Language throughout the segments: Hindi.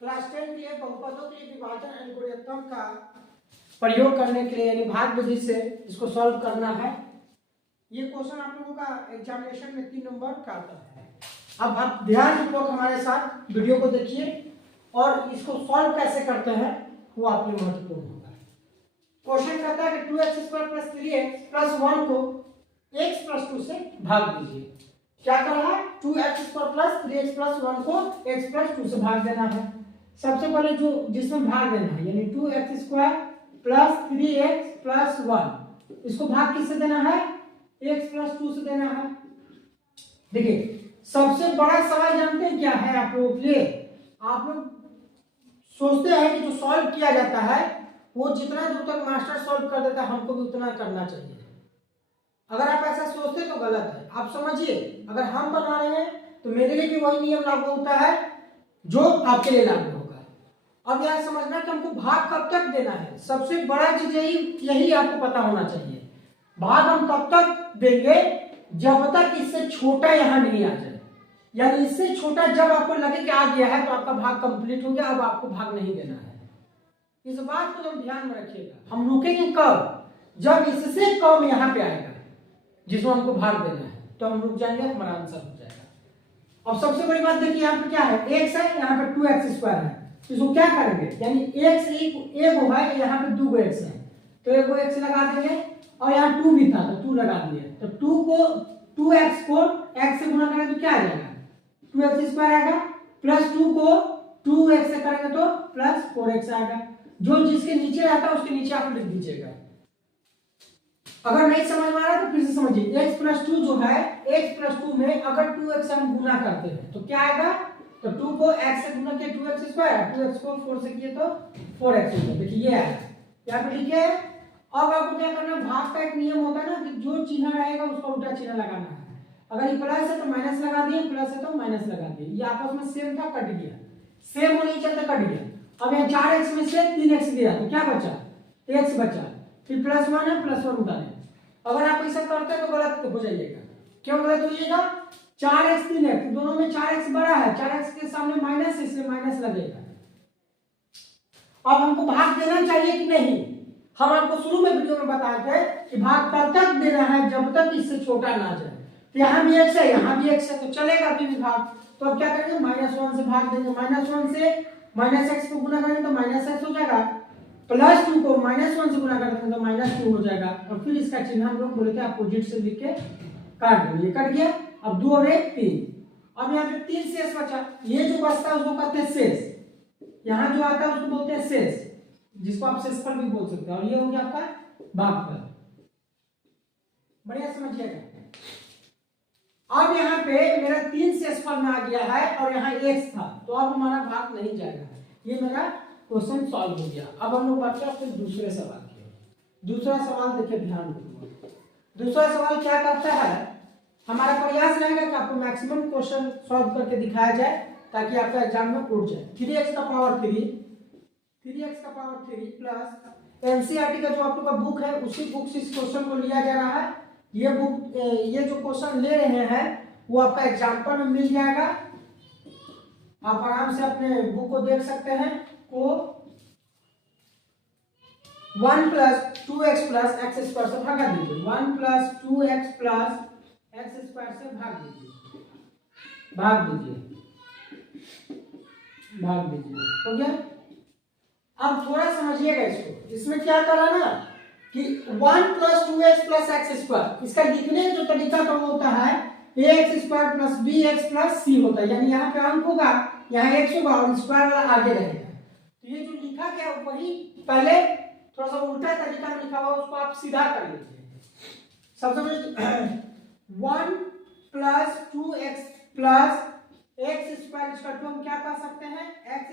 क्लास 10 के लिए बहुपदों के लिए विभाजन एल्गोरिथम का प्रयोग करने के लिए यानी भाग विधि से इसको सॉल्व करना है। ये क्वेश्चन आप लोगों का एग्जामिनेशन में 3 नंबर का आता है। अब आप ध्यान पूर्वक हमारे साथ वीडियो को देखिए और इसको सॉल्व कैसे करते हैं वो आपके लिए महत्वपूर्ण होगा। क्वेश्चन कहता है कि 2x² + 3x + 1 को x + 2 से भाग दीजिए। क्या कर रहा है? 2x² + 3x + 1 को x + 2 से भाग देना है। सबसे पहले जो जिसमें भाग देना है यानी 2x² + 3x + 1 इसको भाग किससे देना है? x + 2 से देना है। देखिए सबसे बड़ा सवाल जानते हैं क्या है आप लोगों के लिए? आप लोग सोचते हैं कि जो सॉल्व किया जाता है वो जितना दूर तक मास्टर सॉल्व कर देता है हमको भी उतना करना चाहिए। अगर आप ऐसा सोचते तो गलत है। आप समझिए, अगर हम बना रहे हैं तो मेरे लिए भी वही नियम लागू होता है जो आपके लिए लागू होगा। अब यह समझना कि हमको भाग कब तक देना है। सबसे बड़ा चीज यही आपको पता होना चाहिए। भाग हम तब तक देंगे जब तक इससे छोटा यहां नहीं आ जाए, यानी इससे छोटा जब आपको लगे कि आ गया है तो आपका भाग कंप्लीट हो गया, अब आपको भाग नहीं देना है। इस बात को हम ध्यान में रखिएगा। हम रुकेंगे कब? जब इससे कम यहां पे आएगा जिसको हमको भाग देना है तो हम रुक जाएंगे, हमारा आंसर हो जाएगा। अब सबसे बड़ी बात देखिए, यहाँ पे क्या है? x है, यहाँ पे 2x² है। इसको क्या करेंगे? यानी x एक है, यहाँ पे 2 x है तो एगो x लगा देंगे और यहाँ 2 भी था तो 2 लगा दिए। तो 2x को x से गुणा करेंगे तो क्या आ जाएगा? 2x² आएगा, प्लस 2 को 2x से करेंगे तो प्लस 4x आएगा। जो जिसके नीचे रहता है उसके नीचे आप लिख दीजिएगा। अगर नहीं समझ में आ रहा तो फिर से समझिए। x + 2 जो है, x + 2 में अगर 2x से हम गुना करते हैं तो क्या आएगा? तो 2 को x से गुना किया 2x², 2x को 4 से किए तो 4x होगा। देखिए ये आया, यहाँ पे लिखे। अब आपको क्या करना है? भाग का एक नियम होता है ना कि जो चिन्ह रहेगा उसका उल्टा चिन्ह लगाना है। अगर ये प्लस है तो माइनस लगा दिए, प्लस है तो माइनस लगा दिए। ये आपस में सेम था, कट गया। सेम होने के चलते कट गया। अब यहाँ 4x में से 3x गया तो क्या बचा? x बचा। फिर +1 है, +1 उठा लें। अगर आप ऐसा करते हैं तो गलत हो जाइएगा। क्यों गलत हो जाएगा? 4x 3x दोनों में 4x बड़ा है, 4x के सामने माइनस है इसलिए माइनस लगेगा। अब हमको भाग देना चाहिए कि नहीं? हम आपको शुरू में वीडियो में बताए थे कि भाग तब तक देना है जब तक इससे छोटा ना जाए। तो यहाँ भी x है, यहाँ भी x है तो चलेगा अभी भी भाग। तो अब क्या करेंगे? -1 से भाग देंगे। -1 से -x को गुना करेंगे तो -x हो जाएगा, +2 को -1 से गुना करते तो -2 हो जाएगा। और फिर इसका चिन्ह हम लोग बोले थे अपोजिट से लिख के काट देंगे। ये कट गया। अब 2 और 1 3। अब यहाँ पे 3 शेष बचा। ये जो बचता है उसको कहते हैं शेष। यहाँ जो आता है उसको बोलते हैं शेष, जिसको आप शेषफल भी बोल सकते हैं। और ये हो गया आपका भागफल। बढ़िया समझिएगा। अब यहाँ पे मेरा 3 शेषफल में आ गया है और यहाँ x था तो अब हमारा भाग नहीं जाएगा। ये मेरा क्वेश्चन सॉल्व हो गया। अब हम लोग बढ़ते हैं फिर दूसरे सवाल की। दूसरा सवाल देखिए ध्यान पूर्वक। दूसरा सवाल क्या करता है? हमारा प्रयास रहेगा कि आपको मैक्सिमम क्वेश्चन सॉल्व करके दिखाया जाए ताकि आपका एग्जाम में उठ जाए। 3x का पावर 3 प्लस एनसीईआरटी का जो आप लोग का बुक है उसी बुक से इस क्वेश्चन को लिया जा रहा है। ये बुक ये जो क्वेश्चन ले रहे हैं वो आपका एग्जाम्पल में मिल जाएगा। आप आराम से अपने बुक को देख सकते हैं। को 1 + 2x + x² से भागा दीजिए। 1 + 2x + x² से भाग दीजिए। हो गया। अब थोड़ा समझिएगा इसको। इसमें क्या करा ना कि 1 + 2x + x², इसका लिखने जो तरीका का होता है ax² + bx + c होता है। यानी यहाँ पे अंक होगा, यहाँ x होगा और स्क्वायर वाला आगे रहेगा। तो ये जो लिखा गया वही पहले थोड़ा सा उल्टा तरीका में लिखा हुआ उसको आप सीधा कर लीजिए। सबसे पहले 1 + 2x + x² इसका तो हम क्या कर सकते हैं? x²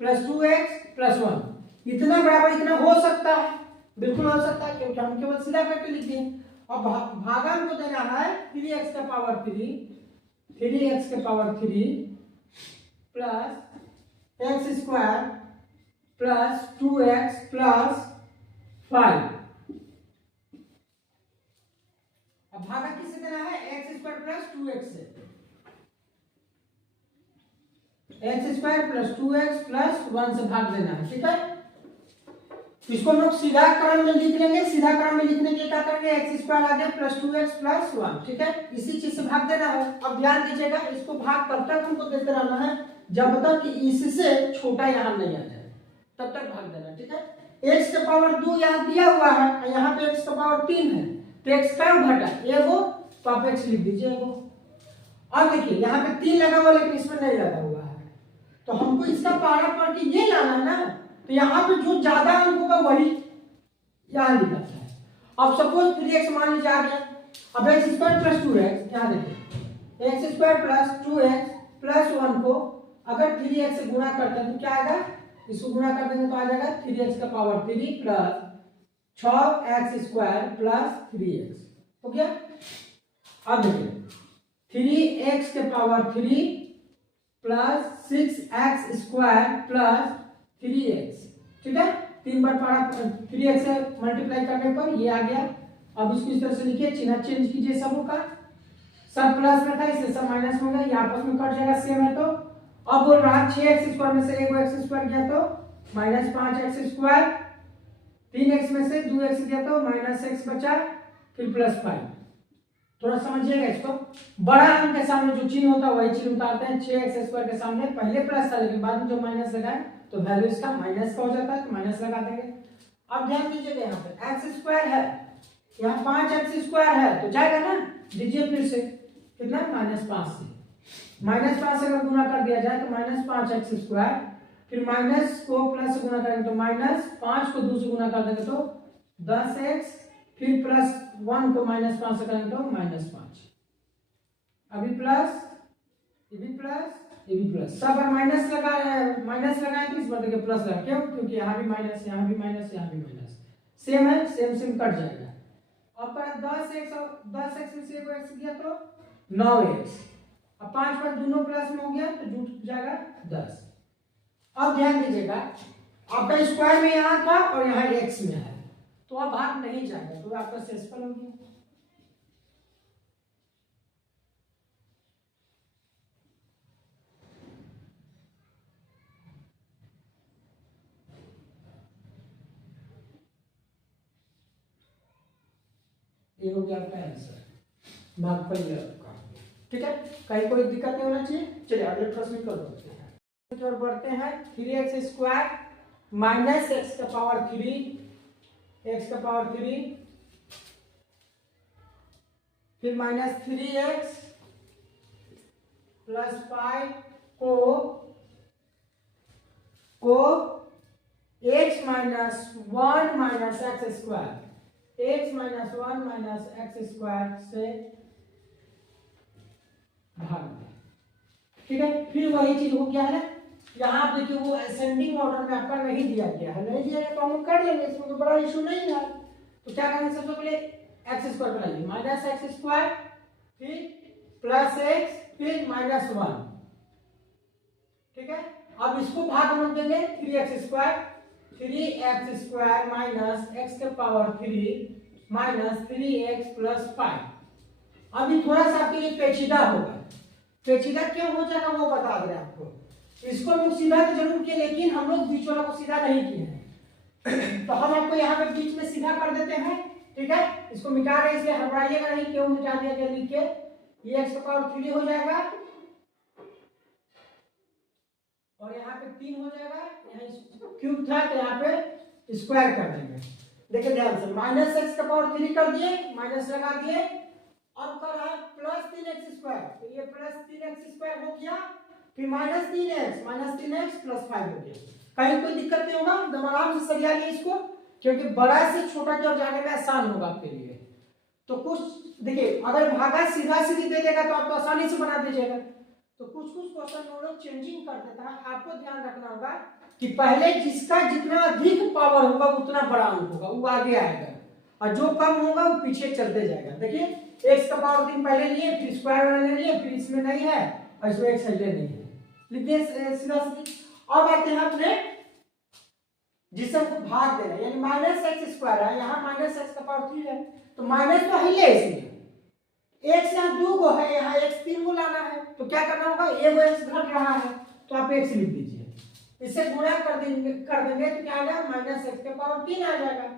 + 2x + 1 इतना बराबर इतना हो सकता है, बिल्कुल हो सकता है क्योंकि हम केवल सीधा करके लिख दिए। और भागांक को देना है 3x का power 3 plus x² plus 2x plus 5। अब भागा किससे देना है? x² प्लस 2x से। X square plus 2x plus 1 से भाग देना है, ठीक है। तो इसको हम लोग सीधा क्रम में लिख लेंगे, सीधा क्रम में लिखने के क्या करेंगे, एक्स स्क्वायर आ गया प्लस 2x प्लस 1, ठीक है। इसी चीज से भाग देना है। अब ध्यान दीजिएगा, इसको भाग तब तक हमको देते रहना है जब तक कि इससे छोटा यहाँ नहीं आ जाए, तब तक भाग देना, ठीक है। x का पावर 2 यहाँ दिया हुआ है और यहाँ पे x का पावर 3 है, तो x का घटा एगो, तो आप x लिख दीजिए एगो। अब देखिए यहाँ पे 3 लगा हुआ लेकिन इसमें नहीं लगा हुआ है, तो हमको इसका पारा पढ़ के ये लाना है ना, तो यहाँ पे जो ज्यादा अंक होगा वही यहाँ लिखा है। अब सपोज 3x मान लीजिए आ गया, अब x स्क्वायर प्लस 2x, यहाँ देखिए x square plus 2x plus 1 को अगर 3x से गुणा करते हैं तो क्या आएगा, इसको गुणा कर देंगे तो आ जाएगा 3x का power 3 plus 6x square plus 3x, हो गया। अब देखिए 3x के power 3 plus 6x square plus 3x, ठीक है। 3 बार पारा 3x से मल्टीप्लाई करने पर ये आ गया। अब इसको इस तरह से लिखिए, चिन्ह चेंज कीजिए, सबों का सब प्लस में था इससे सब माइनस में गया, ये आपस में कट जाएगा, सेम है। तो अब बोल रहा है 6x स्क्वायर में से एक x स्क्वायर गया तो माइनस 5x स्क्वायर, 3x में से 2x गया तो माइनस x बचा, फिर प्लस 5। थोड़ा समझिएगा इसको, बड़ा अंक के सामने जो चिन्ह होता है वही चिन्ह उतारते हैं। 6x स्क्वायर के सामने पहले प्लस था लेकिन बाद में जो माइनस लगाए तो वैल्यू इसका माइनस का हो जाता है, तो माइनस लगा देंगे। अब ध्यान दीजिएगा, यहाँ पे x स्क्वायर है, यहाँ 5x स्क्वायर है, तो जाएगा ना, दीजिए फिर से कितना, -5 से, -5 से अगर गुना कर दिया जाए तो -5x स्क्वायर, फिर माइनस को प्लस से गुना करेंगे तो -5 को 2 से गुना कर देंगे तो 10x, फिर प्लस 1 को -5 से करेंगे तो -5, अभी प्लस, ये भी प्लस, ये भी प्लस, सब माइनस लगाए तो इस बार देखिए प्लस लगा, क्यों, क्योंकि यहाँ भी माइनस, यहाँ भी माइनस, यहाँ भी माइनस, सेम है, सेम कट जाएगा। अब पर 10x और 10x में से एक x गया तो 9x, अब 5 पर दोनों प्लस में हो गया तो जुट जाएगा 10। अब ध्यान दीजिएगा, आपका स्क्वायर में यहाँ था और यहाँ x में है, तो अब भाग नहीं जाएगा, तो आपका शेषफल हो गया। ये हो गया आपका आंसर, भागफल ये आपका, ठीक है। कहीं कोई दिक्कत नहीं होना चाहिए। चलिए अगले प्रश्न कर सकते हैं, और बढ़ते हैं। 3x स्क्वायर माइनस x का पावर 3, x का पावर 3, फिर माइनस 3x प्लस 5 को x minus 1 minus x square, x minus 1 minus x square से भाग दिया, ठीक है। फिर वही चीज हो गया है, यहाँ आप देखिए वो असेंडिंग ऑर्डर में आपका नहीं दिया गया है, नहीं दिया गया तो हम कर लेंगे, इसमें तो बड़ा इशू नहीं है। तो क्या करेंगे, सबसे पहले एक्स स्क्वायर बनाइए, माइनस एक्स स्क्वायर, फिर प्लस एक्स, फिर -1, ठीक है। अब इसको भाग में देंगे 3x square, 3x square minus x के पावर 3 माइनस 3x प्लस 5। अभी थोड़ा सा आपके लिए पेचीदा होगा, पेचीदा क्यों हो जाएगा वो बता दे आपको। इसको हम लोग सीधा तो जरूर किए लेकिन हम लोग बीच वाला को सीधा नहीं किए हैं, तो हम आपको यहाँ पे बीच में सीधा कर देते हैं, ठीक है। इसको मिटा रहे इसलिए घबराइएगा नहीं, क्यों मिटा दिया गया लिख के, ये x का पावर 3 हो जाएगा और यहाँ पे 3 हो जाएगा, यहाँ क्यूब था तो यहाँ पे स्क्वायर कर देंगे। देखिए ध्यान से, माइनस एक्स का पावर 3 कर दिए, माइनस लगा दिए, अब कर रहा है प्लस 3x स्क्वायर, तो ये प्लस 3x स्क्वायर हो गया, फिर माइनस 3x प्लस 5 हो गया। कहीं कोई दिक्कत नहीं होगा, एकदम आराम से सरिया लिए इसको, क्योंकि बड़ा से छोटा की ओर जाने में आसान होगा आपके लिए। तो कुछ देखिए, अगर भागा सीधा सीधी दे देगा तो आप तो आसानी से बना दीजिएगा, तो कुछ क्वेश्चन में लोग चेंजिंग कर देता है। आपको ध्यान रखना होगा कि पहले जिसका जितना अधिक पावर होगा उतना बड़ा अंक होगा, वो आगे आएगा, और जो कम होगा वो पीछे चलते जाएगा। देखिए x का पावर 3 पहले लिए, फिर स्क्वायर ले लिए, फिर इसमें नहीं है और इसमें x ले नहीं है, लिखिए सीधा सीधी। अब आते हैं अपने जिससे हमको भाग देना, यानी माइनस एक्स स्क्वायर है, यहाँ माइनस एक्स का पावर 3 है, तो माइनस तो है इसमें, x यहाँ 2 गो है, यहाँ x 3 गो लाना है, तो क्या करना होगा, एक x घट रहा है तो आप x लिख दीजिए। इसे गुणा कर देंगे तो क्या आएगा माइनस एक्स के पावर 3 आ जाएगा।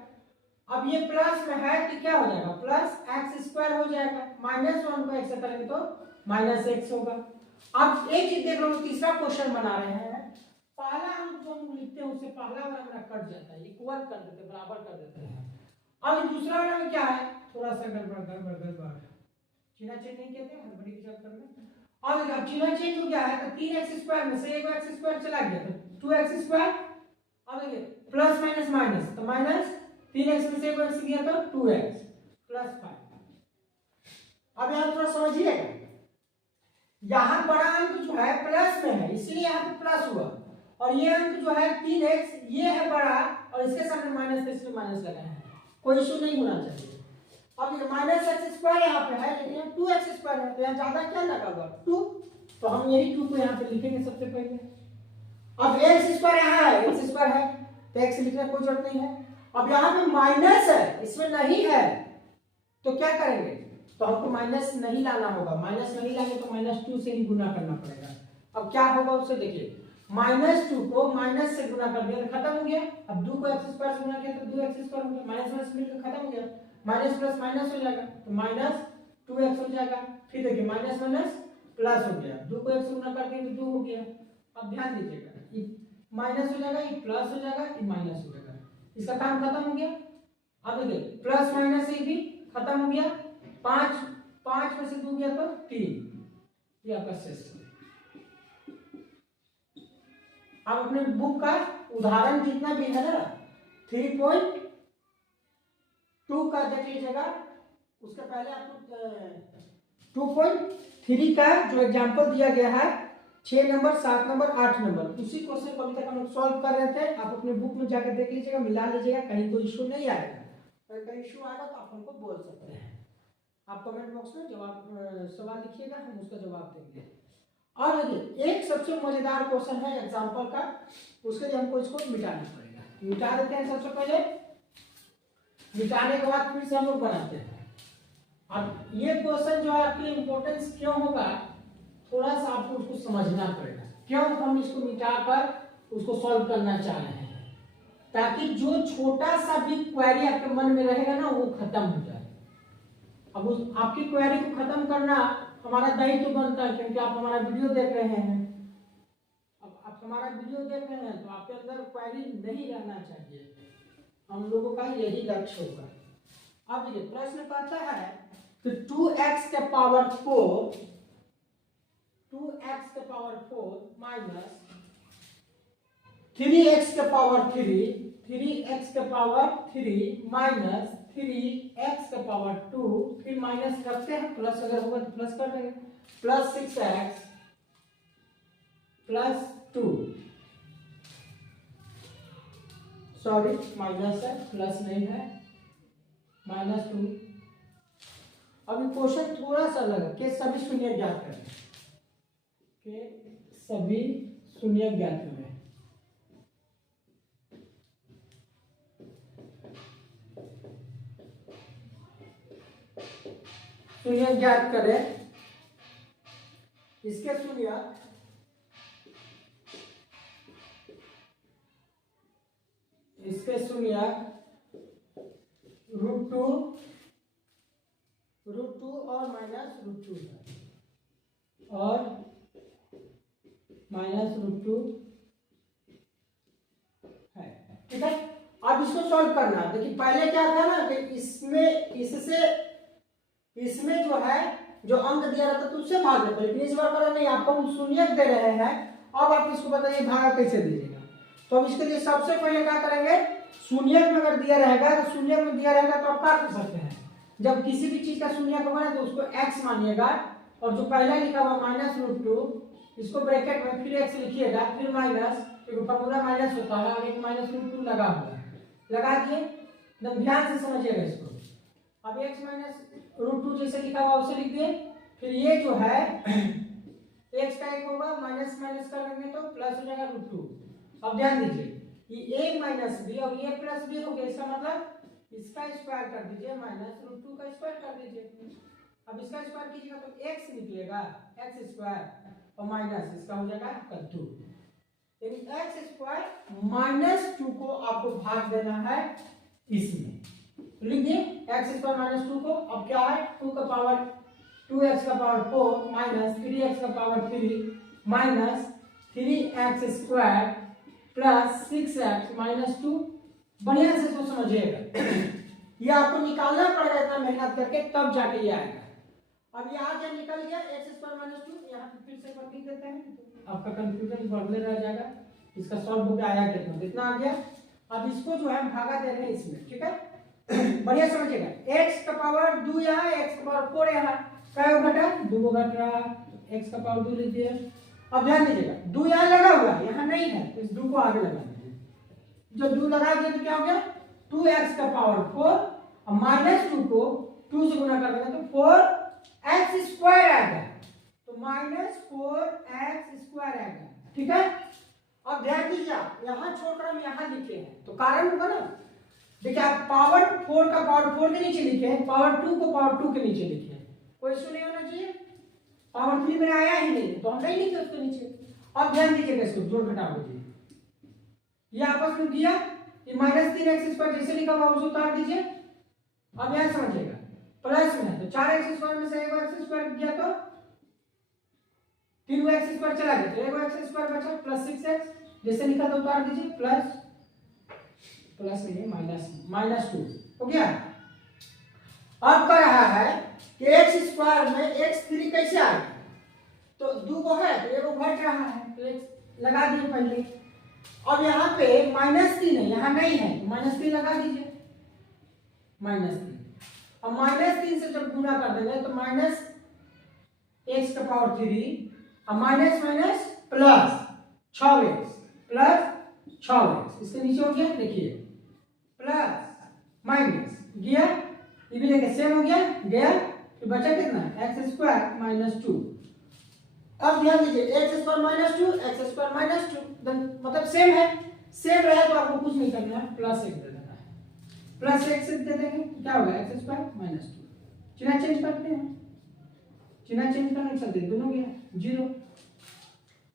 अब ये प्लस में है तो क्या हो जाएगा प्लस एक्स स्क्वायर हो जाएगा, माइनस 1 को एक्स से करेंगे तो माइनस एक्स होगा। अब एक चीज देख लो, तीसरा क्वेश्चन बना रहे हैं, पहला हम जो लिखते हैं उससे पहला वाला मेरा कट जाता है, इक्वल कर देते हैं, बराबर कर देते हैं। अब दूसरा वाला में क्या है, थोड़ा सा गड़बड़ चीना चेंज नहीं कहते हड़बड़ी के चक्कर में। और जब चीना चेंज हो गया है तो 3x स्क्वायर में से 1x स्क्वायर चला गया तो 2x स्क्वायर, अब देखिए प्लस माइनस माइनस तो माइनस 3x में से 1x गया तो 2x प्लस 5। अब यहाँ थोड़ा समझिएगा, यहाँ बड़ा अंक जो है प्लस में है इसलिए यहाँ पे प्लस हुआ, और ये अंक जो है 3x ये है बड़ा और इसके सामने माइनस है इसलिए माइनस लगाया है, कोई इशू नहीं होना चाहिए। अब ये माइनस एक्स स्क्वायर यहाँ पे है लेकिन यहाँ 2x स्क्वायर है तो यहाँ ज्यादा क्या लगा हुआ 2, तो हम यही 2 को यहाँ पे लिखेंगे सबसे पहले। अब x स्क्वायर यहाँ है, x स्क्वायर है तो x लिखने की कोई जरूरत नहीं है। अब यहाँ पे माइनस है इसमें नहीं है तो क्या करेंगे, तो हमको माइनस नहीं लाना होगा, माइनस नहीं लाएंगे तो -2 से ही गुना करना पड़ेगा। अब क्या होगा उससे देखिए, -2 को माइनस से गुना कर दिया तो खत्म हो गया। अब 2 को x स्क्वायर से गुना किया तो 2x स्क्वायर हो गया, माइनस माइनस मिलकर खत्म हो गया, माइनस प्लस माइनस हो जाएगा तो -2x हो जाएगा। फिर देखिए माइनस माइनस प्लस हो गया, 2 को x से गुना कर दिया तो 2 हो गया। अब ध्यान दीजिएगा ये माइनस हो जाएगा, ये प्लस हो जाएगा, ये माइनस हो जाएगा, इसका काम खत्म हो गया। अब देखिए प्लस माइनस ये भी खत्म हो गया, 5 में से 2 गया तो 3, ये आपका शेष। अब अपने बुक का उदाहरण जितना भी है ना 3.2 का देख लीजिएगा, उसके पहले आपको 2.3 का जो एग्जांपल दिया गया है 6 नंबर 7 नंबर 8 नंबर, उसी क्वेश्चन को अभी तक हम लोग सॉल्व कर रहे थे। आप अपने बुक में जाकर देख लीजिएगा, मिला लीजिएगा, कहीं कोई इशू नहीं आएगा। अगर कहीं इशू आएगा तो आप हमको बोल सकते हैं, आप कमेंट बॉक्स में जवाब सवाल लिखिएगा, हम उसका जवाब देंगे। और देखिए एक सबसे मजेदार क्वेश्चन है एग्जांपल का, उसके लिए हमको इसको मिटाना पड़ेगा। मिटा देते हैं सबसे पहले, मिटाने के बाद फिर से हम लोग बनाते हैं। अब ये क्वेश्चन जो है आपके इंपॉर्टेंस क्यों होगा, थोड़ा सा आपको उसको समझना पड़ेगा, क्यों हम इसको मिटाकर उसको सॉल्व करना चाह रहे हैं, ताकि जो छोटा सा भी क्वेरी आपके मन में रहेगा ना वो खत्म हो जाए। अब उस आपकी क्वेरी को खत्म करना हमारा दायित्व बनता है, क्योंकि आप हमारा वीडियो देख रहे हैं। अब आप हमारा वीडियो देख रहे हैं तो आपके अंदर क्वेरी नहीं रहना चाहिए, हम लोगों का यही लक्ष्य होगा। अब देखिए प्रश्न कहता है कि 2x के पावर 4 माइनस 3x के पावर 3 माइनस 3x के पावर 2, फिर माइनस रखते हैं, प्लस अगर होगा तो प्लस कर देंगे, plus 6x plus 2, sorry minus है प्लस नहीं है, -2। अभी क्वेश्चन थोड़ा सा अलग है कि सभी शून्य ज्ञात करें, के सभी शून्य ज्ञात करें। शून्य ज्ञात करें, इसके शून्य √2 और -√2 है, और -√2 है, ठीक है। अब इसको सॉल्व करना, देखिए पहले क्या था ना कि इसमें जो है जो अंक दिया रहता तो उससे भाग देते, लेकिन इस बार करा नहीं, आपको हम शून्य दे रहे हैं। अब आप इसको बताइए भाग कैसे दीजिएगा, तो अब इसके लिए सबसे पहले क्या करेंगे, शून्य में अगर दिया रहेगा तो शून्य में दिया रहेगा तो आप क्या कर सकते हैं, जब किसी भी चीज का शून्य होगा ना तो उसको x मानिएगा, और जो पहला लिखा हुआ -√2 इसको ब्रैकेट में फिर x लिखिएगा, फिर माइनस, क्योंकि फॉर्मूला माइनस होता है और एक -√2 लगा हुआ है, लगा दिए। एकदम ध्यान से समझिएगा इसको। अब x -√2 जैसे लिखा हुआ उसे लिख दिए, फिर ये जो है x का एक होगा, माइनस माइनस कर लेंगे तो प्लस हो जाएगा √2। अब ध्यान दीजिए ये a माइनस बी और ये प्लस बी हो गया, इसका मतलब इसका स्क्वायर कर दीजिए, -√2 का स्क्वायर कर दीजिए। अब इसका स्क्वायर कीजिएगा तो x निकलेगा, x स्क्वायर, और माइनस इसका हो जाएगा आपका 2, यानी एक्स स्क्वायर माइनस 2 को आपको भाग देना है इसमें। तो लिखिए एक्स स्क्वायर माइनस 2 को, अब क्या है 2 का पावर 2x का पावर 4 माइनस 3x का power 3 minus 3x square plus 6x minus 2। बढ़िया से इसको समझिएगा, ये आपको निकालना पड़ेगा इतना मेहनत करके, तब जाके ये आएगा। अब ये आ गया, निकल गया एक्स स्क्वायर माइनस 2, यहाँ पे फिर से कर लिख देते हैं, आपका कंफ्यूजन बढ़ने रह जाएगा। इसका सॉल्व हो गया, आया कितना आ गया। अब इसको जो है हम भागा दे रहे हैं इसमें, ठीक है। बढ़िया समझिएगा, x का पावर 2 यहाँ, x का पावर 4 यहाँ, क्या घटा 2 को घट रहा, x का पावर 2 लीजिए। अब ध्यान दीजिएगा 2 यहाँ लगा हुआ है, यहाँ नहीं है, तो इस 2 को आगे लगा दीजिए। जब 2 लगा दिए तो क्या हो गया 2x का पावर 4 और माइनस 2 को 2 से गुणा कर देंगे तो 4x स्क्वायर आएगा, तो माइनस 4x स्क्वायर आएगा, ठीक है। अब ध्यान दीजिए, यहाँ छोड़कर हम यहाँ लिखे हैं तो कारण होगा ना। देखिए आप पावर 4 का पावर 4 के नीचे लिखे हैं, पावर 2 को पावर 2 के नीचे लिखे हैं, कोई इशू नहीं होना चाहिए। पावर 3 में आया ही नहीं तो हम नहीं लिखे उसके नीचे। अब ध्यान दीजिएगा, इसको जोड़ घटाव कीजिए, ये आपस में किया, ये माइनस 3x स्क्वायर जैसे लिखा हुआ उसे उतार दीजिए। अब यहां समझिएगा प्लस में तो 4x स्क्वायर में से 1x स्क्वायर गया तो 3x स्क्वायर चला गया, तो 1x स्क्वायर बचा प्लस 6x जैसे लिखा था उतार दीजिए, प्लस नहीं माइनस 2 हो गया। अब कर रहा है कि x स्क्वायर में x3 कैसे आ गया, तो 2 को है तो 1 को घट रहा है तो x लगा दिए पहले। अब यहाँ पे -3 है, यहाँ नहीं है तो -3 लगा दीजिए, -3। अब -3 से जब गुणा कर देंगे तो माइनस x का पावर 3 और minus plus 6x plus 6x, इसके नीचे हो गया, देखिए प्लस माइनस गया, ये भी देखिए सेम हो गया, तो बचा कितना x स्क्वायर माइनस 2। अब ध्यान दीजिए x square minus 2 x square minus 2 मतलब सेम है, सेम रहे तो आपको कुछ नहीं करना है, प्लस 1 दे देना है, प्लस 1 से दे देंगे क्या होगा x स्क्वायर माइनस 2। चिन्ह चेंज करते हैं, चिन्ह चेंज करने से दोनों गया 0।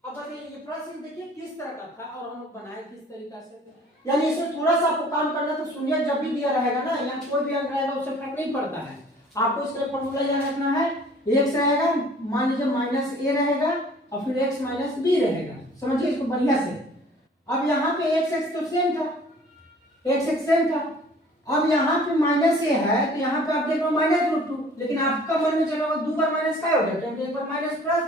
अब बताइए ये प्रश्न देखिए किस तरह का था और हम लोग बनाए किस तरीका से, यानी इसमें थोड़ा सा आपको काम करना तो शून्य जब भी दिया रहेगा ना, यहाँ कोई भी अंक रहेगा उससे फर्क नहीं पड़ता है, आपको इसका फॉर्मूला याद रखना है। x रहेगा, मान लीजिए माइनस a रहेगा और फिर x माइनस b रहेगा, समझिए इसको बढ़िया से। अब यहाँ पे x तो सेम था, x सेम था, अब यहाँ पे माइनस a है तो यहाँ पे आप देख रहे हो -√2, लेकिन आपका मन में चला हुआ 2 बार माइनस का हो गया क्योंकि एक बार माइनस प्लस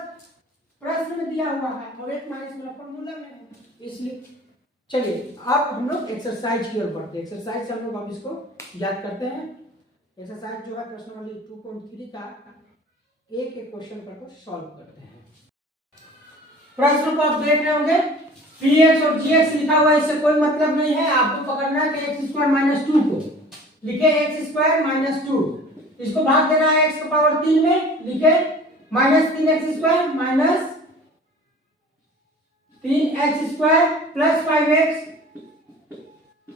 प्रश्न में दिया हुआ है और एक माइनस मेरा फॉर्मूला में है, इसलिए। चलिए अब हम लोग एक्सरसाइज की ओर बढ़ते हैं। एक्सरसाइज से हम लोग अब इसको याद करते हैं। एक्सरसाइज जो है प्रश्न नंबर 2.3 का एक क्वेश्चन को सॉल्व करते हैं। प्रश्न को आप देख रहे होंगे, px और gx लिखा हुआ है, इससे कोई मतलब नहीं है, आपको पकड़ना है कि x स्क्वायर माइनस 2 को लिखे x स्क्वायर माइनस 2, इसको भाग देना है x का पावर 3 में, लिखे -3x square minus 3x square plus 5x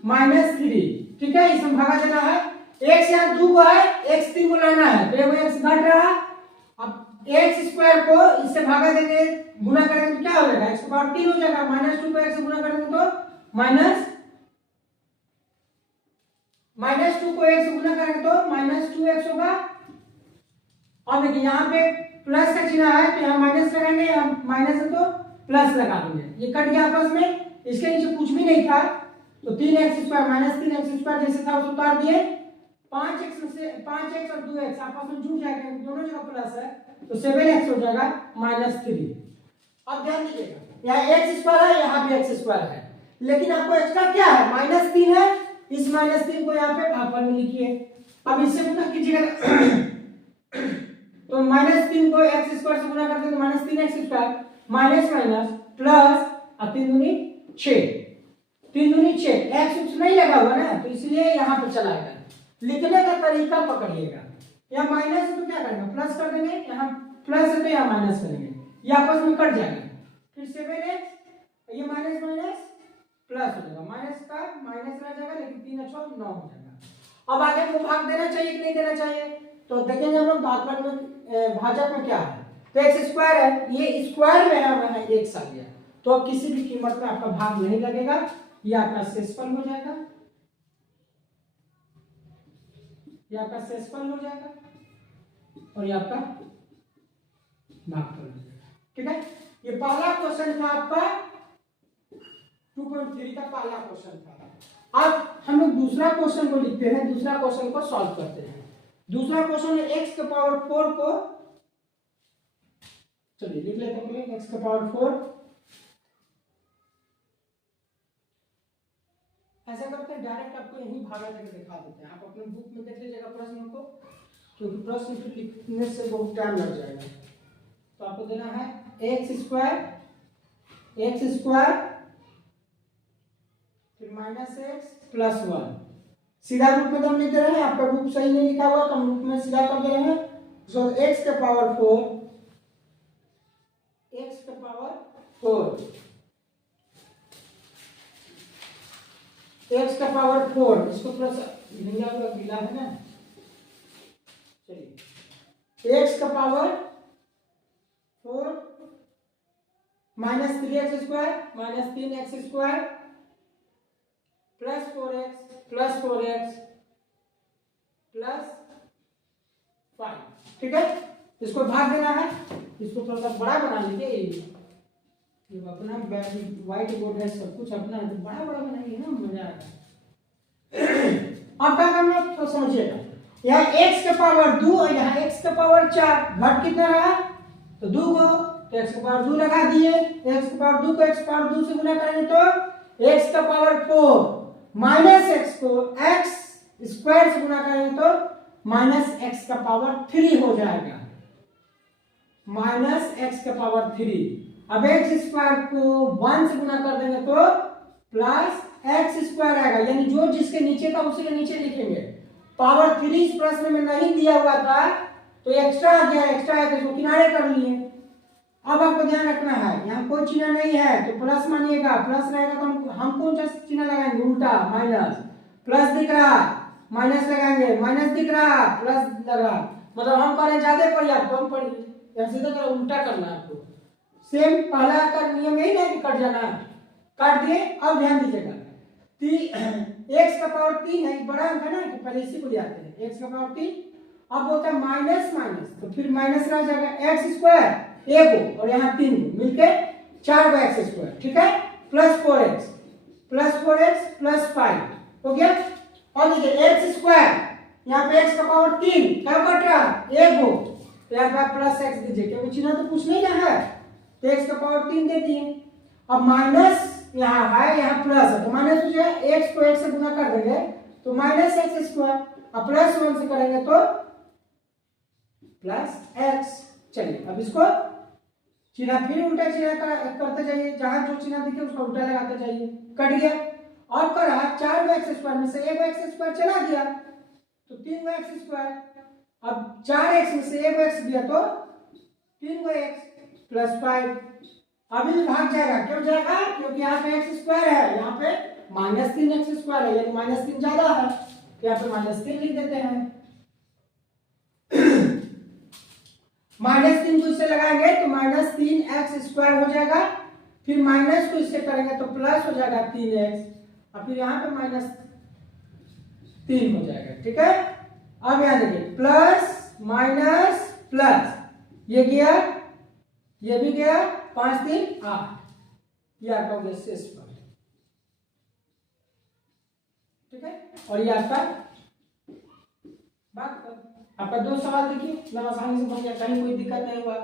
minus 3, ठीक है, इसमें भागा देना है। x यहाँ 2 को है, x 3 को लाना है तो ये x घट रहा, अब x स्क्वायर को इससे भागा देंगे, गुणा करेंगे तो क्या हो जाएगा x का पावर 3 हो जाएगा, -2 को x से गुणा करेंगे तो -2 को x से गुणा करेंगे तो -2x होगा। अब देखिए यहाँ पे प्लस का चिन्ह है तो यहाँ माइनस लगाएंगे, हम माइनस है तो प्लस लगा देंगे, ये कट गया आपस में, इसके नीचे कुछ भी नहीं था तो 3x square minus 3x square जैसे था उसे उतार दिए, 5x और 2x आपस में जुड़ जाएगा, दोनों जगह प्लस है तो 7x हो जाएगा -3। अब ध्यान दीजिएगा यहाँ x स्क्वायर है, यहाँ भी x स्क्वायर है, लेकिन आपको एक्स्ट्रा क्या है -3 है, इस -3 को यहाँ पे भागफल में लिखिए। अब इससे गुणा कीजिएगा तो -3 को x स्क्वायर से गुणा करते हैं तो -3x square minus minus plus 3 दूनी 6, 3 दूनी 6, x उस नहीं लगा हुआ ना तो इसलिए यहाँ पे चलाएगा। लिखने का तरीका पकड़िएगा, यहाँ माइनस है तो क्या करेंगे प्लस कर देंगे, यहाँ प्लस है तो यहाँ माइनस करेंगे, ये आपस में कट जाएगा, फिर 7x ये माइनस माइनस प्लस हो जाएगा, माइनस का माइनस रह जाएगा लेकिन 3 और 6 9 हो जाएगा। अब आगे को भाग देना चाहिए कि नहीं देना चाहिए, तो देखेंगे हम लोग भाजक में क्या है, तो एक्स स्क्वायर है, ये स्क्वायर में है एक्स आ गया, तो अब किसी भी कीमत में आपका भाग नहीं लगेगा, ये आपका शेषफल हो जाएगा, ये आपका शेषफल हो जाएगा और ये आपका भागफल हो जाएगा। ठीक है, ये पहला क्वेश्चन था आपका 2.3 का पहला क्वेश्चन था। अब हम लोग दूसरा क्वेश्चन को लिखते हैं, दूसरा क्वेश्चन को सॉल्व करते हैं। दूसरा क्वेश्चन है x के पावर 4 को, चलिए लिख लेते हैं x के पावर 4। ऐसा करते हैं डायरेक्ट आपको यही भागा करके दिखा देते हैं, आप अपने बुक में देख लीजिएगा प्रश्न को, क्योंकि प्रश्न को लिखने से बहुत टाइम लग जाएगा। तो आपको देना है एक्स स्क्वायर फिर माइनस एक्स प्लस 1, सीधा रूप में हम लिख दे रहे हैं, आपका रूप सही नहीं लिखा हुआ तो हम रूप में सीधा कर दे रहे हैं। सो एक्स के पावर 4, एक्स के पावर 4, एक्स का पावर 4, इसको थोड़ा सा गीला है ना, चलिए एक्स का power 4 minus 3x square minus 3x square plus 4x plus 4x plus 5। ठीक है, इसको भाग देना है, इसको थोड़ा सा बड़ा बना लीजिए, ये अपना व्हाइट बोर्ड है, सब कुछ अपना है, तो बड़ा बड़ा बनाइए ना, मजा आएगा। अब क्या करना है तो समझिएगा, यहाँ x के पावर 2 और यहाँ x के पावर 4, घट कितना रहा तो 2 को, तो x के पावर 2 लगा दिए, x के पावर 2 को x पावर 2 से गुना करेंगे तो x का पावर 4 माइनस x को x स्क्वायर से गुना करेंगे तो माइनस x का पावर 3 हो जाएगा, माइनस x का पावर 3। अब x स्क्वायर को 1 से गुना कर देंगे तो प्लस x स्क्वायर आएगा, यानी जो जिसके नीचे था उसी के नीचे लिखेंगे। पावर 3 इस प्रश्न में नहीं दिया हुआ था तो एक्स्ट्रा आ गया, एक्स्ट्रा है तो इसको किनारे कर लिए। अब आपको ध्यान रखना है, यहाँ कोई चिन्ह नहीं है तो प्लस मानिएगा, प्लस रहेगा तो हम कौन सा चिन्ह लगाएंगे, उल्टा माइनस। प्लस दिख रहा माइनस लगाएंगे, माइनस दिख रहा प्लस लगा, मतलब हम कह रहे हैं ज्यादा पढ़िए आप कम पढ़िए, ऐसे तो उल्टा करना है आपको। सेम पहला का नियम यही ना कि कट जाना, काट दिए। अब ध्यान दीजिएगा, x का पावर 3 है, बड़ा अंक है ना, तो पहले इसी को ले आते हैं, x का पावर 3। अब होता है माइनस माइनस, तो फिर माइनस रह जाएगा x स्क्वायर एक और यहाँ 3 मिलके 4 x स्क्वायर। ठीक है, प्लस 4x प्लस 5 हो गया। और देखिए x स्क्वायर, यहाँ पे x का पावर 3 क्या कट रहा एक हो, तो यहाँ पे प्लस x दीजिए, क्योंकि चिन्ह तो कुछ नहीं है, तो x का पावर 3 दे दिए। अब माइनस यहाँ है, यहाँ प्लस है, तो माइनस हो जाएगा, x को 1 से गुना कर देंगे तो माइनस x स्क्वायर, अब प्लस 1 से करेंगे तो प्लस x। चलिए अब इसको चिन्ह फिर उल्टा चिन्ह करते जाइए, जहां जो चिन्ह दिखे उसका उल्टा लगाते जाइए। कट गया, और कर रहा 4x स्क्वायर में से 1x स्क्वायर चला गया तो 3x स्क्वायर, अब 4x में से 1x गया तो 3x प्लस 5। अभी भी भाग जाएगा, क्यों जाएगा, क्योंकि यहाँ पे x स्क्वायर है, यहाँ पे माइनस 3x स्क्वायर है, यानी माइनस 3 ज्यादा है, तो यहाँ पे माइनस 3 लिख देते हैं। माइनस 3 को इससे लगाएंगे तो माइनस 3x स्क्वायर हो जाएगा, फिर माइनस को इससे करेंगे तो प्लस हो जाएगा 3x, और फिर यहाँ पे माइनस 3 हो जाएगा। ठीक है, अब यहाँ देखिए प्लस माइनस प्लस, ये गया ये भी गया, 5 3 8, ये आपका हो गया शेषफल। ठीक है, और ये आपका बात, आपका 2 सवाल देखिए एकदम आसानी से बन गया, कहीं कोई दिक्कत नहीं हुआ।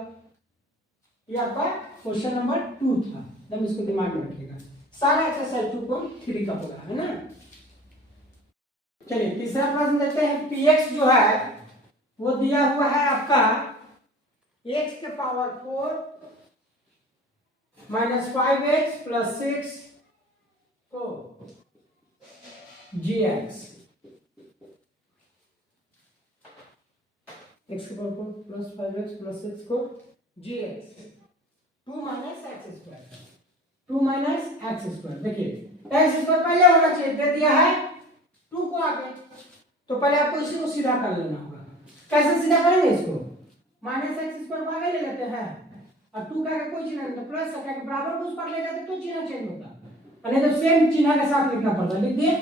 ये आपका क्वेश्चन नंबर 2 था, एकदम इसको दिमाग में रखिएगा। सारा एक्सरसाइज 2.3 का होगा, है ना। चलिए तीसरा प्रश्न देखते हैं। px जो है वो दिया हुआ है आपका x के पावर 4 माइनस 5x प्लस 6 को gx, x के पावर 4 प्लस 5x प्लस 6 को gx 2 minus x square, 2 minus x square. देखिए एक्स स्क्वायर पहले होना चाहिए, दे दिया है 2 को आगे, तो पहले आपको इसी को सीधा कर लेना होगा। कैसे सीधा करेंगे इसको, माइनस एक्स स्क्वायर को आगे ले लेते हैं और 2 का कोई चिन्ह नहीं, तो प्लस का बराबर को उस पर ले जाते तो चिन्ह चेंज होता, नहीं तो सेम चिन्ह के साथ लिखना पड़ता। लिख दिए।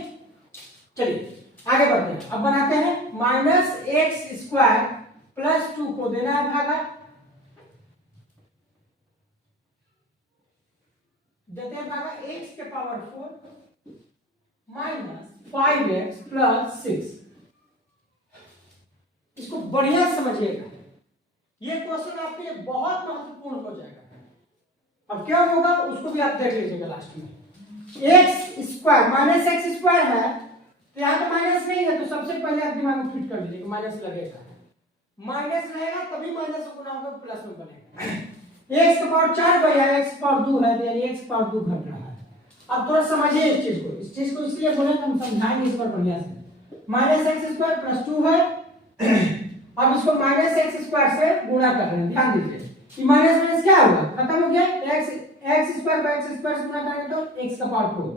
चलिए आगे बढ़ते हैं। अब बनाते हैं माइनस एक्स स्क्वायर प्लस 2 को देना है भागा, देते हैं भागा x के पावर 4 माइनस 5x प्लस 6। इसको बढ़िया समझिएगा, ये क्वेश्चन आपके लिए बहुत महत्वपूर्ण हो जाएगा। अब क्या होगा उसको भी आप देख लीजिएगा लास्ट में। X square minus x square है, तो यहाँ तो माइनस नहीं है, तो सबसे पहले आप दिमाग में फिट कर लीजिएगा माइनस लगेगा, माइनस रहेगा तभी माइनस को गुना होगा प्लस में बनेगा। एक्स का पावर 4 बचा, एक्स पावर 2 है, यानी एक्स पावर 2 घट रहा है। अब थोड़ा समझिए इस चीज को इसलिए बोले हम समझाएंगे इस पर बढ़िया से। माइनस एक्स स्क्वायर प्लस 2 है, अब इसको माइनस एक्स स्क्वायर से गुणा कर रहे हैं, ध्यान दीजिए कि माइनस माइनस क्या होगा, खत्म हो गया। X square by x square से गुणा करेंगे तो एक्स का पावर 4,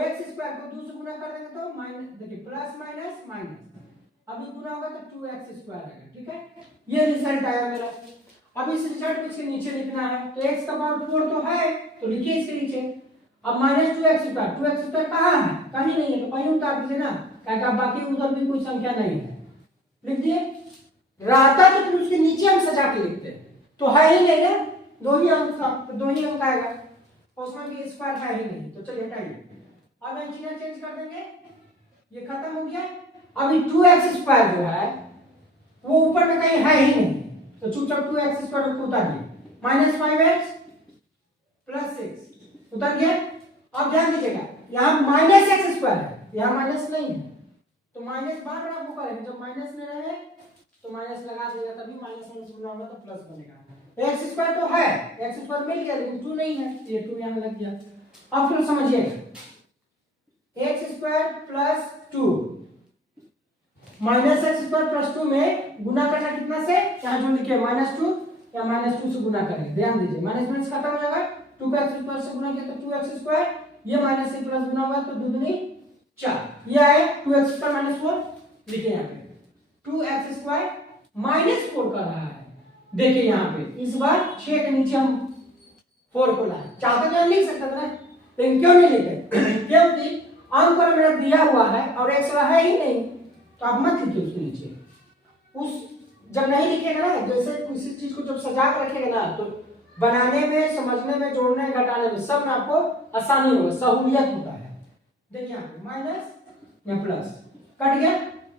एक्स स्क्वायर को 2 से गुणा कर देंगे तो माइनस, देखिए प्लस माइनस माइनस, अभी गुणा होगा तो 2x स्क्वायर आएगा। ठीक है, ये रिजल्ट आया मेरा। अब इस रिजल्ट को इसके नीचे लिखना है, तो x का पावर 4 तो है तो लिखिए इसके नीचे। अब माइनस 2x स्क्वायर कहाँ है, कहीं नहीं है, तो कहीं उतार दीजिए ना, क्या बाकी उधर भी कोई संख्या नहीं है, लिख दिए। रहता तो फिर उसके नीचे हम सजा के लिखते, तो है ही नहीं है, 2 ही अंक था तो 2 ही अंक आएगा, और उसमें भी स्क्वायर है ही नहीं, तो चलिए हटाइए। अब हम चिन्ह चेंज कर देंगे, ये खत्म हो गया। अभी 2x स्क्वायर जो है वो ऊपर में कहीं है ही नहीं, तो चुपचाप 2x स्क्वायर को उतार दिए, माइनस 5x प्लस 6 उतर गया। अब ध्यान दीजिएगा यहाँ माइनस एक्स स्क्वायर है, यहाँ माइनस नहीं है, तो माइनस बार बार आपको करेंगे, जब माइनस में रहे तो माइनस लगा देगा, तभी माइनस माइनस गुना होगा तो प्लस बनेगा। एक्स स्क्वायर तो है, एक्स स्क्वायर मिल गया, लेकिन 2 नहीं है, ये 2 यहाँ लग गया। अब फिर समझिएगा x square plus 2 minus x square plus 2 में गुना करना कितना से, यहाँ जो लिखे -2 या -2 से गुना करेंगे, ध्यान दीजिए माइनस माइनस खत्म हो जाएगा, 2 का एक्स स्क्वायर से गुना किया तो 2x स्क्वायर, ये माइनस से प्लस गुना हुआ तो 2 दूनी 4, ये आए 2x स्क्वायर -4, लिखिए यहाँ पे 2x स्क्वायर -4 कर रहा है। देखिए यहाँ पे इस बार 6 के नीचे हम 4 को लाए, चाहते तो हम लिख सकते थे ना, लेकिन क्यों नहीं लिखे, क्योंकि अंक पर मेरा दिया हुआ है और एक्स है ही नहीं, तो आप मत लिखिए उसके नीचे। उस जब नहीं लिखेगा ना, जैसे किसी चीज को जब सजा कर रखेगा ना, तो बनाने में, समझने में, जोड़ने घटाने में सब में आपको आसानी होगा, सहूलियत होता है। देखिए यहाँ पे माइनस या प्लस कट गया,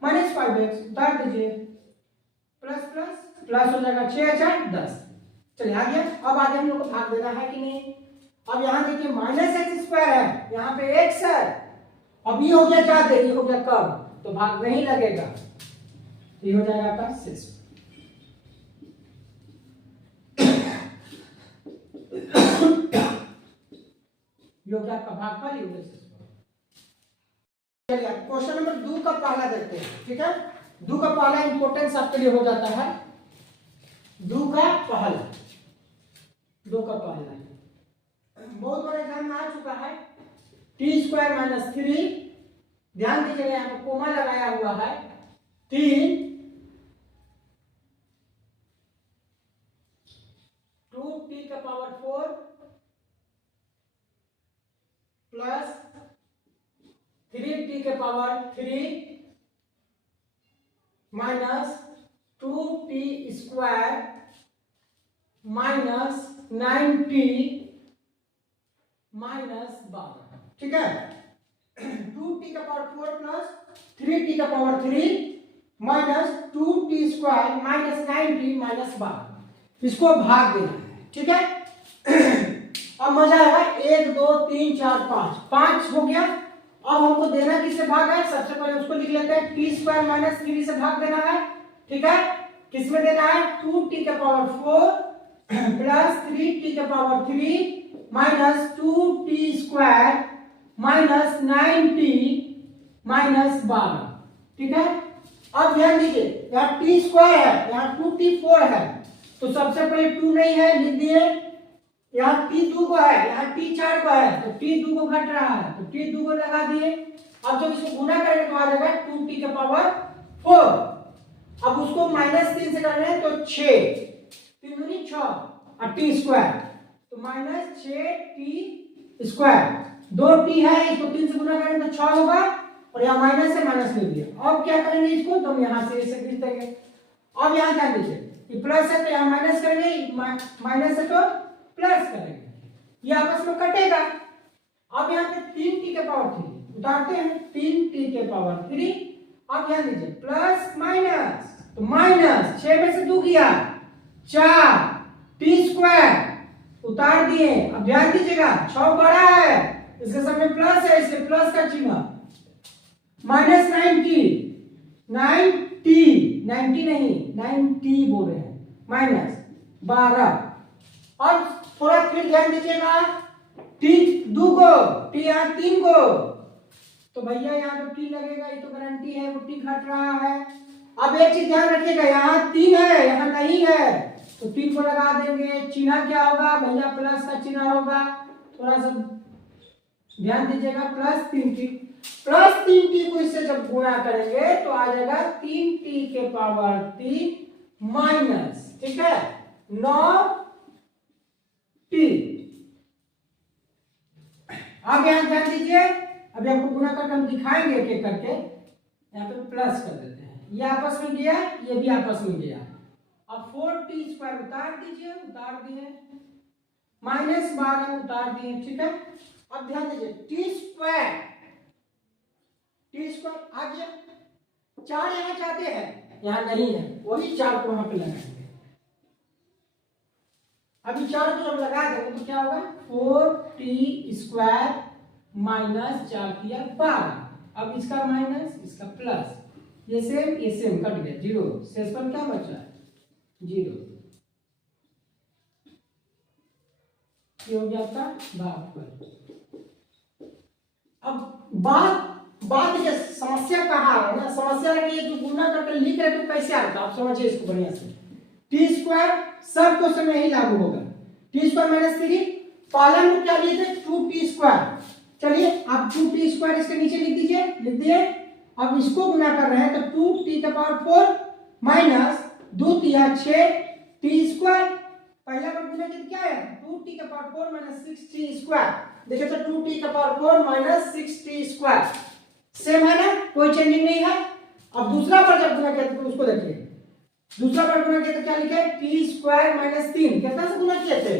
-5x उतार दीजिए, प्लस प्लस प्लस हो जाएगा 6 4 10। चलिए आ गया। अब आगे हम लोग को भाग देना है कि नहीं। अब यहाँ देखिए माइनस एक्स स्क्वायर है, यहाँ पे x है, अब ये हो गया ज्यादा, ये हो गया कम, तो भाग नहीं लगेगा, ये हो जाएगा आपका 6। ये हो गया आपका भागफल, ये हो गया 6। चलिए क्वेश्चन नंबर 2 का पहला देखते हैं। ठीक है, 2 का पहला इंपॉर्टेंस आपके लिए हो जाता है, 2 का पहला बहुत बड़ा एग्जाम में आ चुका है, t² - 3, ध्यान दीजिएगा यहाँ पे कोमा लगाया हुआ है, 3 2t का पावर 4 प्लस 3t के power 3 minus 2t square minus 9t minus 12। ठीक है, 2t का पावर 4 प्लस 3t का power 3 minus 2t square minus 9t minus 12, इसको भाग देना है। ठीक है, अब मजा आएगा, 1 2 3 4 5 हो गया। अब हमको देना किससे भाग है, सबसे पहले उसको लिख लेते हैं, t² - 3 से भाग देना है। ठीक है, किसमें देना है, 2t के पावर 4 प्लस 3t के power 3 minus 2t square minus 9t minus 12। ठीक है, अब ध्यान दीजिए यहाँ t स्क्वायर है, यहाँ 2t4 है, तो सबसे पहले 2 नहीं है, लिख दिए। यहाँ t2 को है, यहाँ t4 को है, तो t2 को घट रहा है, तो t2 को लगा दिए। अब जब इसको गुना करेंगे तो आ जाएगा 2t के पावर 4 अब उसको -3 से करना है तो 6 3 दूनी 6 और टी स्क्वायर, तो -6t स्क्वायर, 2t है, इसको 3 से गुना करेंगे तो 6 होगा, और यहाँ माइनस से माइनस ले लिया। अब क्या करेंगे इसको, तो हम यहाँ से इसे लिख देंगे। अब यहाँ ध्यान दीजिए, ये प्लस है तो यहाँ माइनस करेंगे, माइनस है तो प्लस करेंगे, ये आपस में कटेगा। अब यहाँ पे 3t के पावर 3 उतारते हैं, 3t के पावर 3। अब ध्यान दीजिए प्लस माइनस, तो माइनस 6 में से 2 गया 4 टी स्क्वायर उतार दिए। अब ध्यान दीजिएगा 6 बड़ा है, इसके सामने प्लस है, इसलिए प्लस का चिन्ह, माइनस 90 नहीं 90 बोल रहे हैं, माइनस 12। अब थोड़ा फिर ध्यान दीजिएगा, टी 2 को, टी यहाँ 3 को, तो भैया यहाँ जो टी लगेगा ये तो गारंटी है वो टी घट रहा है। अब एक चीज ध्यान रखिएगा, यहाँ 3 है यहाँ नहीं है, तो 3 को लगा देंगे, चिन्ह क्या होगा भैया, प्लस का चिन्ह होगा, थोड़ा सा ध्यान दीजिएगा, +3t को इससे जब गुणा करेंगे तो आ जाएगा 3t के पावर 3 माइनस, ठीक है, 9t। अब यहाँ ध्यान दीजिए, अभी आपको गुणा करके हम दिखाएंगे एक एक करके, यहाँ पे प्लस कर देते हैं, ये आपस में गया, ये भी आपस में गया। अब 4t स्क्वायर उतार दीजिए, उतार दिए, -12 उतार दिए, ठीक है। अब ध्यान दीजिए टी स्क्वायर आ गया, 4 यहाँ चाहते हैं, यहाँ नहीं है, वही 4 को वहां पे लगाएंगे। अभी 4 को जब लगा देंगे तो क्या होगा, 4t स्क्वायर माइनस 4 किया 12। अब इसका माइनस इसका प्लस, ये सेम कट गया, 0 शेष पर क्या बचा है 0, ये हो गया आपका भागफल। अब बात ये समस्या कहाँ है ना, समस्या है कि ये जो गुना करके लिख रहे तो कैसे आता, आप समझिए इसको बढ़िया से। टी स्क्वायर सब क्वेश्चन में ही लागू होगा, टी स्क्वायर -3, पहला में क्या लिए थे 2t स्क्वायर, चलिए आप 2t स्क्वायर इसके नीचे लिख दिए। अब इसको गुना कर रहे हैं तो 2t के पावर 4 माइनस 2 तिया 6 t स्क्वायर, पहला का गुना क्या है 2t के पावर 4 माइनस 6t स्क्वायर, देखिए तो 2t के power 4 minus 6t square same है ना, कोई चेंजिंग नहीं है। अब दूसरा पर जब गुना किया तो उसको देखिए, दूसरा पर गुना किया तो क्या लिखा है t स्क्वायर माइनस 3, कितना से गुना किए थे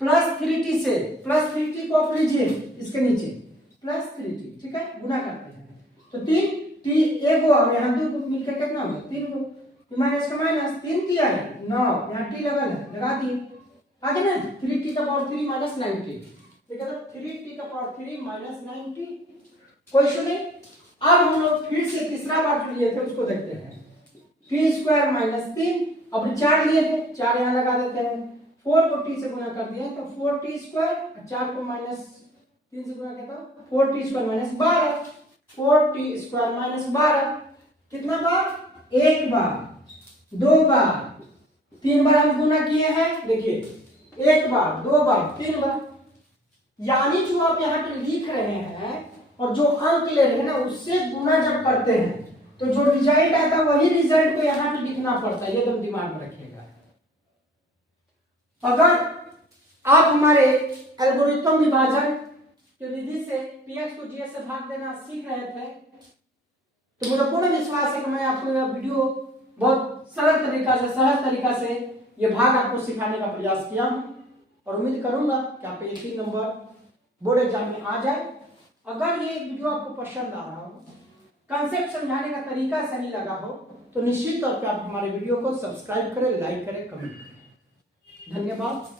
+3t से, +3t को आप लीजिए इसके नीचे +3t, ठीक है, गुना करते हैं तो 3t एक और यहाँ 2 को मिलकर कितना होगा 3 को, माइनस का माइनस 3 t है 9, यहाँ t लगल है लगा दिए, आगे ना 3t का पावर 3 माइनस 90, देखिए तो 3t का पावर 3 माइनस 90, कोई इशू नहीं। अब हम लोग फिर से तीसरा बार जो लिए थे उसको देखते हैं, टी स्क्वायर माइनस 3, अब 4 लिए थे 4 यहाँ लगा देते हैं, 4 को t से गुना कर दिया तो 4t स्क्वायर, 4 को -3 से गुना किया तो 4t square minus 12, 4t square minus 12 कितना बार, एक बार, 2 बार, 3 बार हम गुना किए हैं, देखिए 1 बार 2 बार 3 बार, यानी जो आप यहाँ पे लिख रहे हैं और जो अंक ले रहे हैं ना उससे गुना जब करते हैं तो जो रिजल्ट आता है वही रिजल्ट को यहाँ पे लिखना पड़ता है, ये तो दिमाग में रखिएगा। अगर आप हमारे एल्गोरिथम विभाजन की विधि से px को gs से भाग देना सीख रहे थे तो मुझे पूर्ण विश्वास है कि मैं आपको यह वीडियो बहुत सरल तरीका से सहज तरीका से ये भाग आपको सिखाने का प्रयास किया और उम्मीद करूंगा कि आप 3 नंबर बोर्ड एग्जाम में आ जाए। अगर ये वीडियो आपको पसंद आ रहा हो, कंसेप्ट समझाने का तरीका सही लगा हो तो निश्चित तौर पे आप हमारे वीडियो को सब्सक्राइब करें, लाइक करें, कमेंट करें। धन्यवाद।